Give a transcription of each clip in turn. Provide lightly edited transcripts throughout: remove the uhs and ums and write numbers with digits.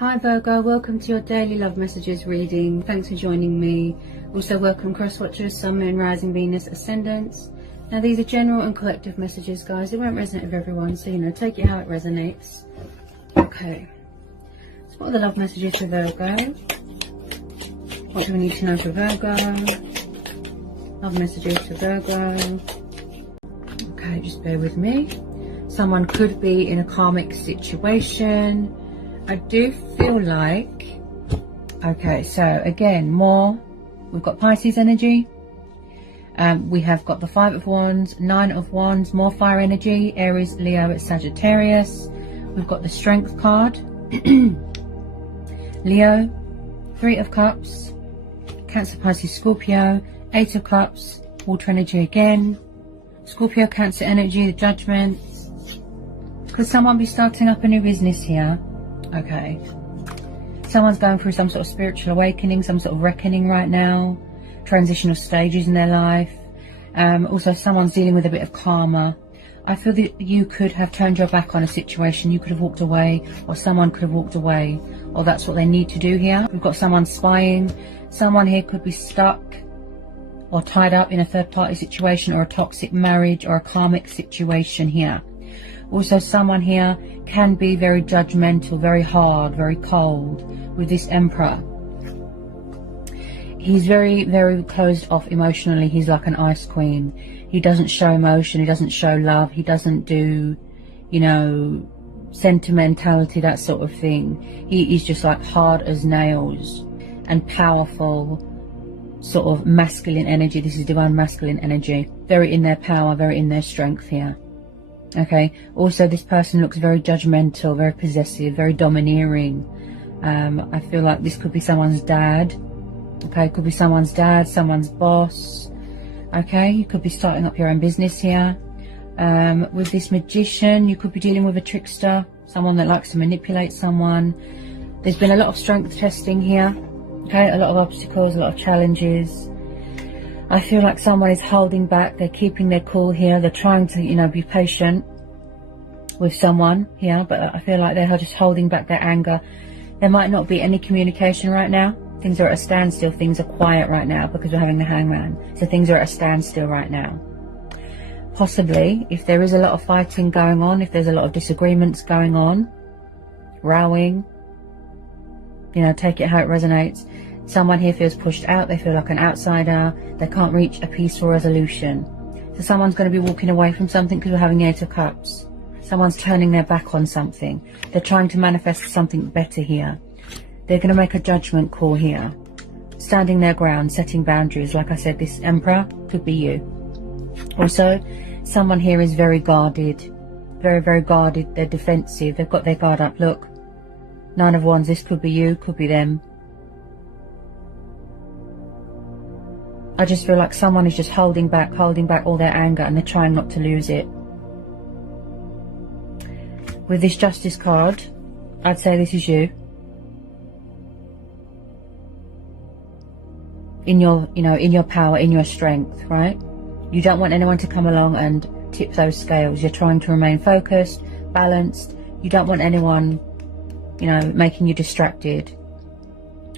Hi Virgo, welcome to your daily love messages reading. Thanks for joining me. Also welcome cross watchers, Sun, Moon, Rising, Venus, Ascendants. Now these are general and collective messages, guys. It won't resonate with everyone, so take it how it resonates. Okay. So what are the love messages for Virgo? What do we need to know for Virgo? Love messages for Virgo. Okay, just bear with me. Someone could be in a karmic situation. I do feel like, okay, so again, we've got Pisces energy, we have got the 5 of Wands, 9 of Wands, more fire energy, Aries, Leo, it's Sagittarius. We've got the Strength card, Leo, 3 of Cups, Cancer, Pisces, Scorpio, 8 of Cups, water energy again, Scorpio, Cancer energy, the Judgment. Could someone be starting up a new business here? Okay, someone's going through some sort of spiritual awakening, some sort of reckoning right now, transitional stages in their life. Also someone's dealing with a bit of karma. I feel that you could have turned your back on a situation, you could have walked away, or someone could have walked away, or that's what they need to do here. We've got someone spying. Someone here could be stuck or tied up in a third party situation, or a toxic marriage, or a karmic situation here. Also someone here can be very judgmental, very hard, very cold with this Emperor. He's very, very closed off emotionally. He's like an ice queen. He doesn't show emotion. He doesn't show love. He doesn't do, sentimentality, that sort of thing. He is just like hard as nails and powerful, sort of masculine energy. This is divine masculine energy. Very in their power, very in their strength here. Okay, also this person looks very judgmental, very possessive, very domineering. I feel like this could be someone's dad. Okay, it could be someone's dad, someone's boss. Okay, you could be starting up your own business here. With this Magician, you could be dealing with a trickster, someone that likes to manipulate someone. There's been a lot of strength testing here. Okay, a lot of obstacles, a lot of challenges. I feel like someone is holding back. They're keeping their cool here. They're trying to, be patient with someone here, but I feel like they're just holding back their anger. There might not be any communication right now. Things are at a standstill. Things are quiet right now because we're having the Hangman. So things are at a standstill right now. Possibly, if there is a lot of fighting going on, if there's a lot of disagreements going on, rowing, take it how it resonates. Someone here feels pushed out. They feel like an outsider. They can't reach a peaceful resolution. So someone's going to be walking away from something because we're having the 8 of Cups. Someone's turning their back on something. They're trying to manifest something better here. They're going to make a judgment call here. Standing their ground, setting boundaries. Like I said, this Emperor could be you. Also, someone here is very guarded. Very, very guarded. They're defensive. They've got their guard up. Look. 9 of Wands. This could be you. Could be them. I just feel like someone is just holding back all their anger, and they're trying not to lose it. With this Justice card, I'd say this is you. In your, in your power, in your strength, right? You don't want anyone to come along and tip those scales. You're trying to remain focused, balanced. You don't want anyone, making you distracted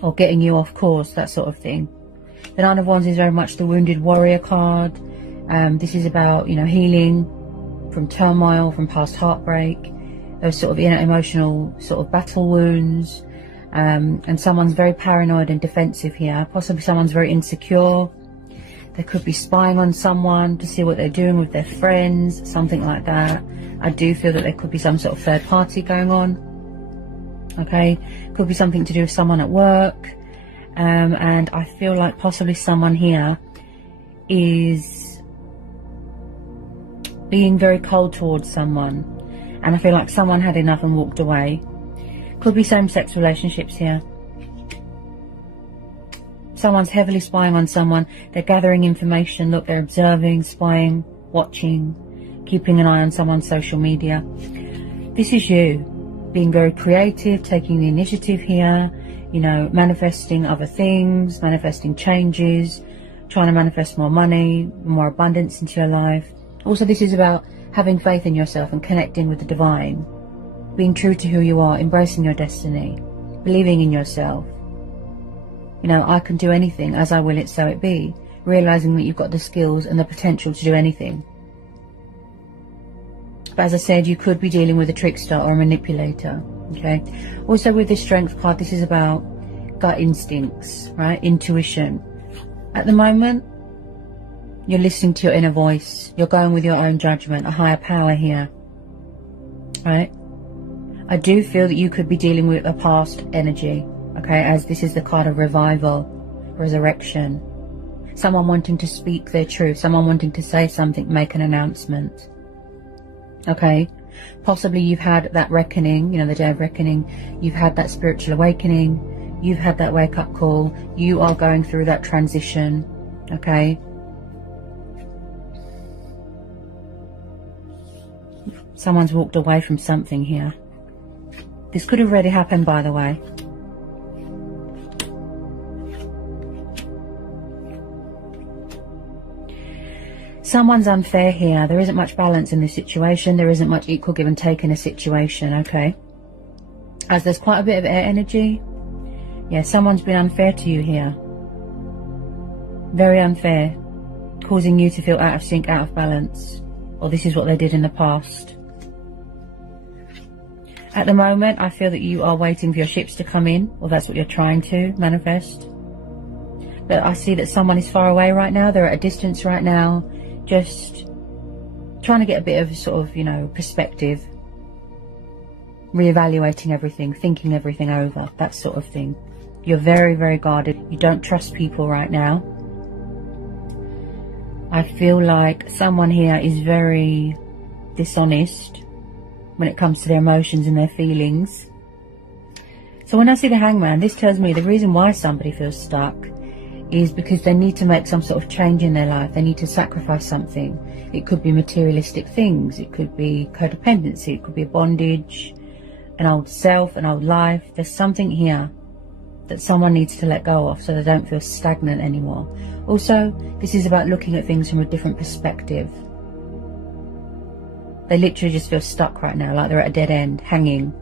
or getting you off course, that sort of thing. The 9 of Wands is very much the wounded warrior card. This is about, healing from turmoil, from past heartbreak, those sort of inner emotional sort of battle wounds. And someone's very paranoid and defensive here. Possibly someone's very insecure. They could be spying on someone to see what they're doing with their friends, something like that. I do feel that there could be some sort of third party going on. Okay, could be something to do with someone at work. And I feel like possibly someone here is being very cold towards someone, and I feel like someone had enough and walked away. Could be same-sex relationships here. Someone's heavily spying on someone. They're gathering information. Look, they're observing, spying, watching, keeping an eye on someone's social media. This is you being very creative, taking the initiative here. Manifesting other things, manifesting changes, trying to manifest more money, more abundance into your life. Also, this is about having faith in yourself and connecting with the divine, being true to who you are, embracing your destiny. believing in yourself. You know, I can do anything, as I will it, so it be. Realizing that you've got the skills and the potential to do anything. But as I said, you could be dealing with a trickster or a manipulator. Okay. Also with the Strength card, this is about gut instincts, right? Intuition. At the moment, you're listening to your inner voice. You're going with your own judgment, a higher power here. Right? I do feel that you could be dealing with a past energy. Okay, as this is the card of revival, resurrection. Someone wanting to speak their truth. Someone wanting to say something, make an announcement. Okay. Possibly you've had that reckoning, you know, the day of reckoning. You've had that spiritual awakening. You've had that wake-up call. You are going through that transition. Okay. Someone's walked away from something here. This could have already happened, by the way. Someone's unfair here. There isn't much balance in this situation. There isn't much equal give and take in a situation, okay? As there's quite a bit of air energy. Yeah, someone's been unfair to you here. Very unfair. Causing you to feel out of sync, out of balance. Or this is what they did in the past. At the moment, I feel that you are waiting for your ships to come in. Or that's what you're trying to manifest. But I see that someone is far away right now. They're at a distance right now. Just trying to get a bit of sort of, you know, perspective. Reevaluating everything, thinking everything over, that sort of thing. You're very, very guarded. You don't trust people right now. I feel like someone here is very dishonest when it comes to their emotions and their feelings. So when I see the Hangman, this tells me the reason why somebody feels stuck is because they need to make some sort of change in their life. They need to sacrifice something. It could be materialistic things. It could be codependency. It could be bondage, an old self, an old life. There's something here that someone needs to let go of so they don't feel stagnant anymore. Also, this is about looking at things from a different perspective. They literally just feel stuck right now, like they're at a dead end, hanging.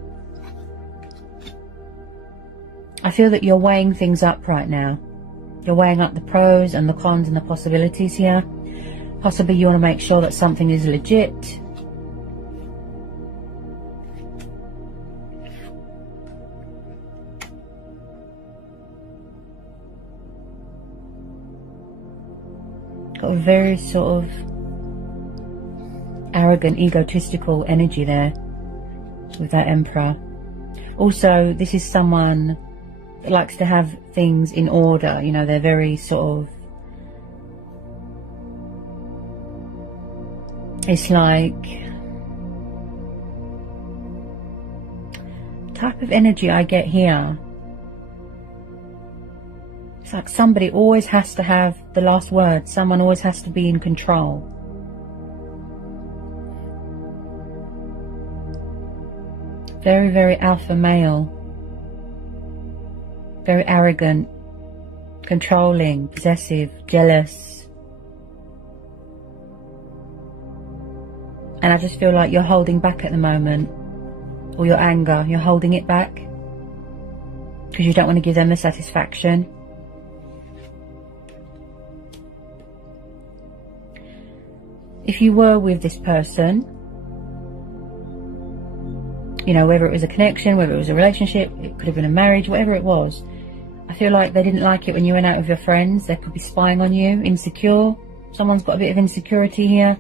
I feel that you're weighing things up right now. You're weighing up the pros and the cons and the possibilities here. Possibly you want to make sure that something is legit. Got a very sort of arrogant, egotistical energy there with that Emperor. Also, this is someone that likes to have things in order. You know, they're very sort of, it's like type of energy I get here. It's like somebody always has to have the last word. Someone always has to be in control. Very, very alpha male. Very arrogant, controlling, possessive, jealous. And I just feel like you're holding back at the moment. Or your anger, you're holding it back. Because you don't want to give them the satisfaction. If you were with this person, you know, whether it was a connection, whether it was a relationship, it could have been a marriage, whatever it was, I feel like they didn't like it when you went out with your friends. They could be spying on you, insecure. Someone's got a bit of insecurity here.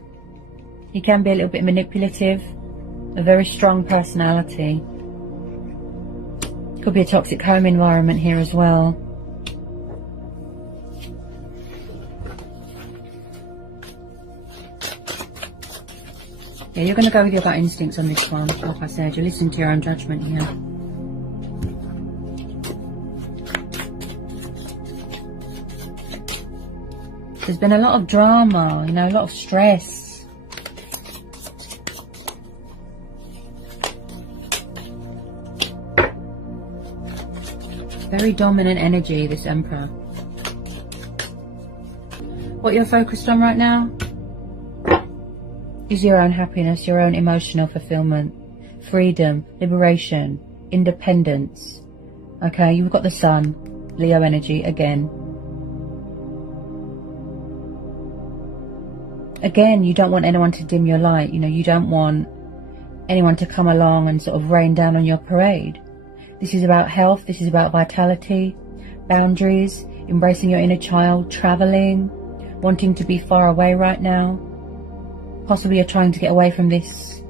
You can be a little bit manipulative. A very strong personality. Could be a toxic home environment here as well. Yeah, you're going to go with your gut instincts on this one. Like I said, you're listening to your own judgment here. There's been a lot of drama, you know, a lot of stress. Very dominant energy, this Emperor. What you're focused on right now is your own happiness, your own emotional fulfillment, freedom, liberation, independence, Okay, you've got the sun, Leo energy again. Again, you don't want anyone to dim your light. You know, you don't want anyone to come along and sort of rain down on your parade. This is about health. This is about vitality, boundaries, embracing your inner child, traveling, wanting to be far away right now. Possibly you're trying to get away from this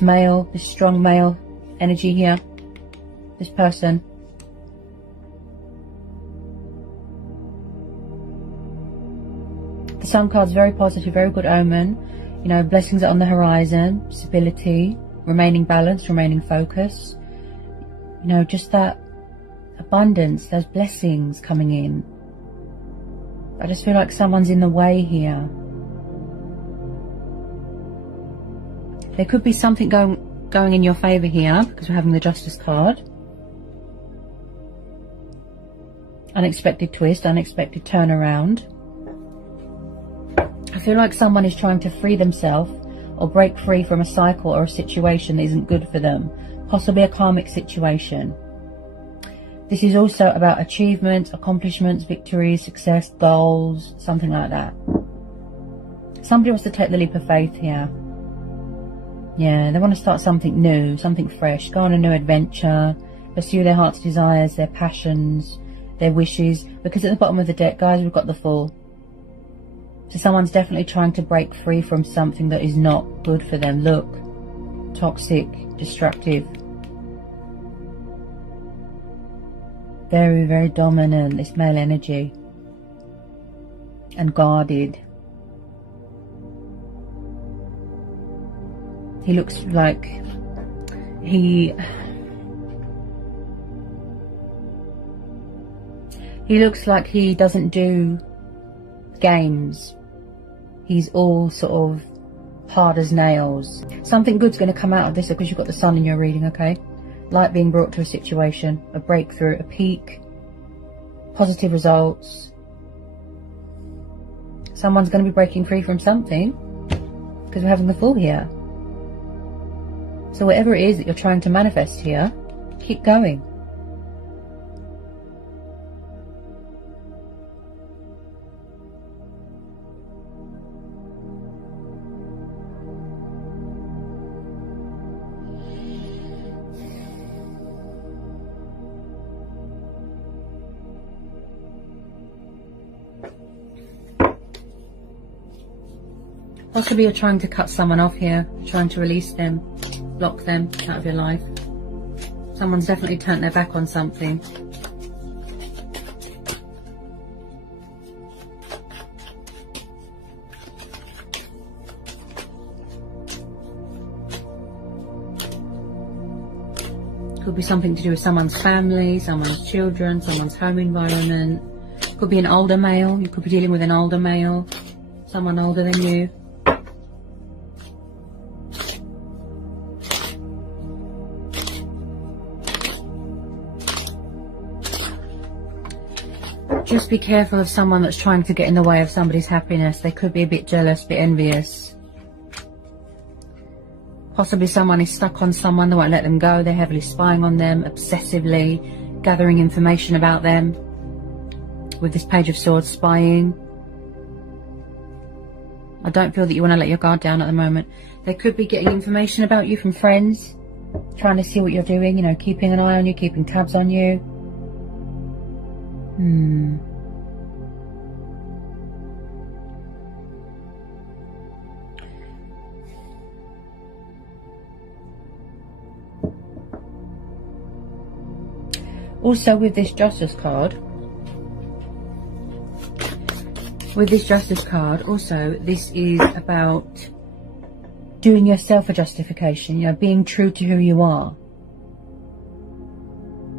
male, this strong male energy here, this person. The Sun card's very positive, very good omen. You know, blessings are on the horizon, stability, remaining balanced, remaining focused. You know, just that abundance, those blessings coming in. I just feel like someone's in the way here. There could be something going in your favour here, because we're having the Justice card. Unexpected twist, unexpected turnaround. I feel like someone is trying to free themselves or break free from a cycle or a situation that isn't good for them. Possibly a karmic situation. This is also about achievements, accomplishments, victories, success, goals, something like that. Somebody wants to take the leap of faith here. Yeah, they want to start something new, something fresh, go on a new adventure, pursue their heart's desires, their passions, their wishes. Because at the bottom of the deck, guys, we've got the Fool. So someone's definitely trying to break free from something that is not good for them. Look, toxic, destructive. Very, very dominant, this male energy. And guarded. He looks like he looks like he doesn't do games. He's all sort of hard as nails. Something good's going to come out of this because you've got the Sun in your reading, okay? Light being brought to a situation, a breakthrough, a peak, positive results. Someone's going to be breaking free from something because we're having the Fool here. So whatever it is that you're trying to manifest here, keep going. Possibly you're trying to cut someone off here, trying to release them, block them out of your life. Someone's definitely turned their back on something. Could be something to do with someone's family, someone's children, someone's home environment. Could be an older male. You could be dealing with an older male, someone older than you. Just be careful of someone that's trying to get in the way of somebody's happiness. They could be a bit jealous, a bit envious. Possibly someone is stuck on someone, they won't let them go. They're heavily spying on them, obsessively gathering information about them. With this Page of Swords, spying. I don't feel that you want to let your guard down at the moment. They could be getting information about you from friends, trying to see what you're doing, you know, keeping an eye on you, keeping tabs on you. Also with this Justice card, also this is about doing yourself a justification, you know, being true to who you are.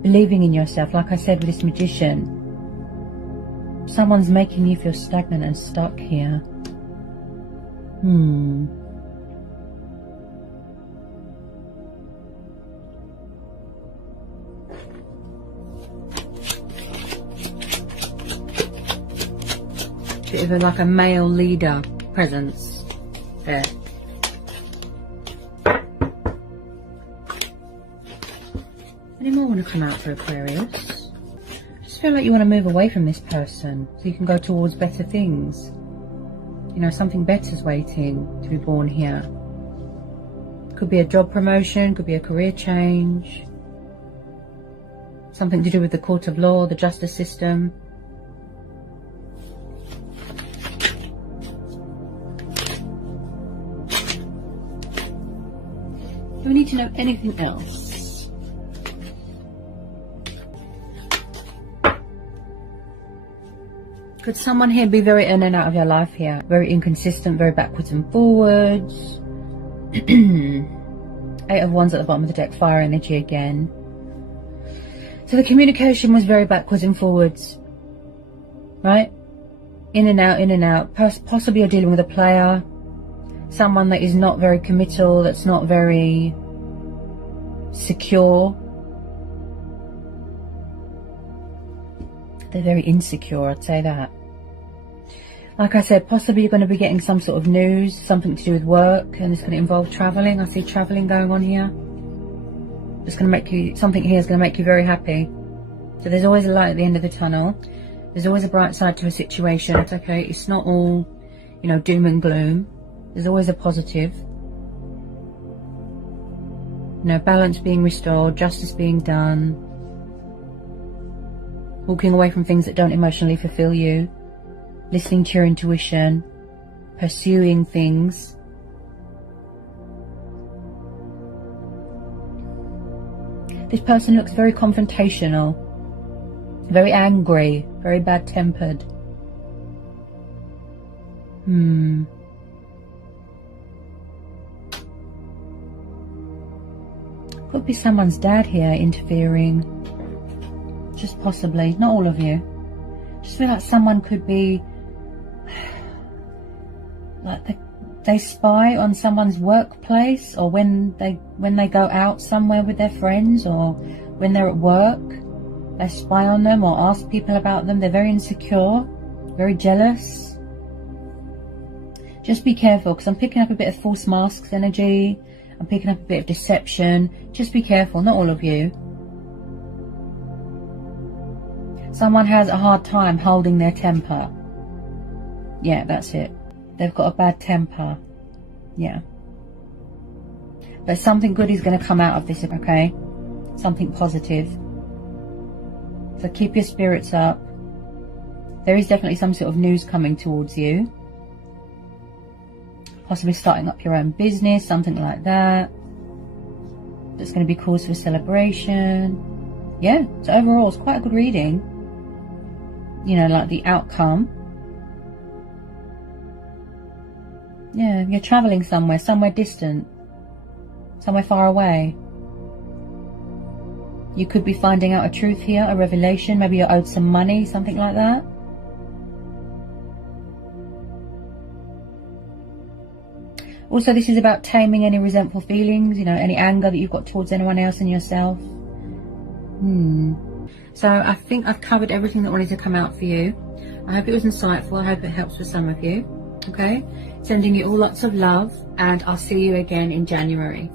Believing in yourself, like I said with this Magician. Someone's making you feel stagnant and stuck here. Bit of like a male leader presence there. Any more want to come out for Aquarius? I just feel like you want to move away from this person so you can go towards better things. You know, something better's waiting to be born here. Could be a job promotion, could be a career change. Something to do with the court of law, the justice system. Do we need to know anything else? Could someone here be very in and out of your life here? Very inconsistent, very backwards and forwards. 8 of Wands at the bottom of the deck, fire energy again. So the communication was very backwards and forwards, right? In and out, in and out. Possibly you're dealing with a player, someone that is not very committal, that's not very secure. They're very insecure, I'd say that. Like I said, possibly you're going to be getting some sort of news, something to do with work, and it's going to involve travelling. I see travelling going on here. It's going to make you, something here is going to make you very happy. So there's always a light at the end of the tunnel. There's always a bright side to a situation. It's okay. It's not all, you know, doom and gloom. There's always a positive. You know, balance being restored, justice being done. Walking away from things that don't emotionally fulfill you. Listening to your intuition. Pursuing things. This person looks very confrontational, very angry, very bad-tempered. Could be someone's dad here interfering. Just possibly, not all of you. Just feel like someone could be like they spy on someone's workplace, or when they go out somewhere with their friends, or when they're at work, they spy on them or ask people about them. They're very insecure, very jealous. Just be careful, because I'm picking up a bit of false masks energy. I'm picking up a bit of deception. Just be careful, not all of you. Someone has a hard time holding their temper. Yeah, that's it. They've got a bad temper. Yeah. But something good is going to come out of this, okay? Something positive. So keep your spirits up. There is definitely some sort of news coming towards you. Possibly starting up your own business, something like that. That's going to be cause for celebration. Yeah, so overall it's quite a good reading. You know, like the outcome. Yeah, you're travelling somewhere distant, somewhere far away. You could be finding out a truth here, a revelation. Maybe you're owed some money, something like that. Also, this is about taming any resentful feelings, you know, any anger that you've got towards anyone else and yourself. So I think I've covered everything that wanted to come out for you. I hope it was insightful. I hope it helps for some of you. Okay? Sending you all lots of love, and I'll see you again in January.